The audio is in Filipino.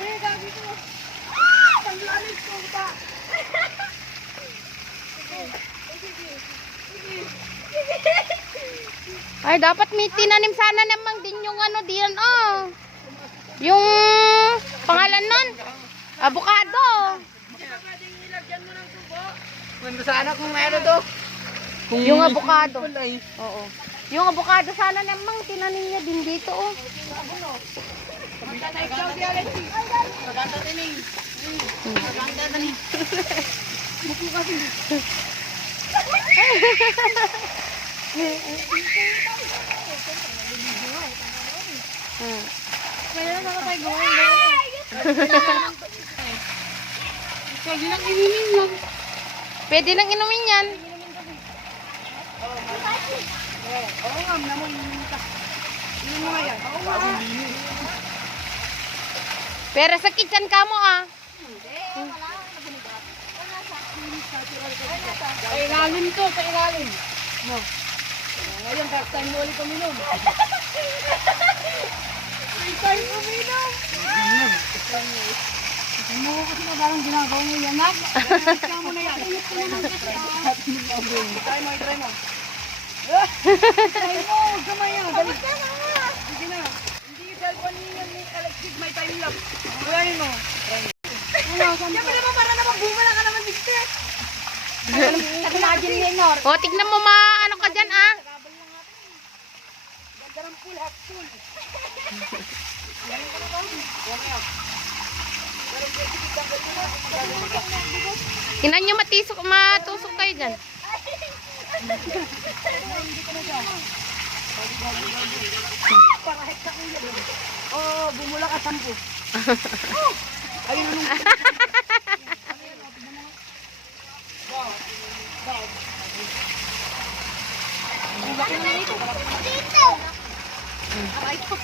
Uy, gabi ko. Ang lamig ko ba? Ay, dapat may tinanim sana namang din yung ano diyan, oh. Yung pangalan nun? Avocado. Pwedeng nilagyan mo ng tubo. Ganda sana kung meron to. Yung avocado. Kulay. Oo. Yung avocado sana namang tinanim niya din dito, oh. Ikaw si Alexi. Maganda din eh. Maganda din eh. Mupo kasi. Hmm. Kaya na nakapay gawin. Pwede lang inimin yan. Pwede nang inumin yan. Oo nga, naman inimin ka. Inimin mo nga yan. Oo nga. Pero sa kitchen ka mo, ah. Sa ilalim to, sa ilalim. No. Ngayon, first time mo ulit uminom. First time uminom. Ano ko kasi na parang ginagawa mo yan, nak? Kaya mo na yan. Init ko naman kasi. Try mo, try mo. Try mo, gamay yan. Balik ka na. Sige na. Hindi yung cellphone niya ni Alexis, may time lang. Try mo. Siyempre naman, para naman bumala ka naman, Victor. Imagine niya, Nor. O, tignan mo ano ka dyan, ah. Ganda ng pool, half pool. Tingnan nyo matusok kayo dyan. Parahit ka kuya. Oh, bumula ka 10. Ayun anong. Dito. Dito.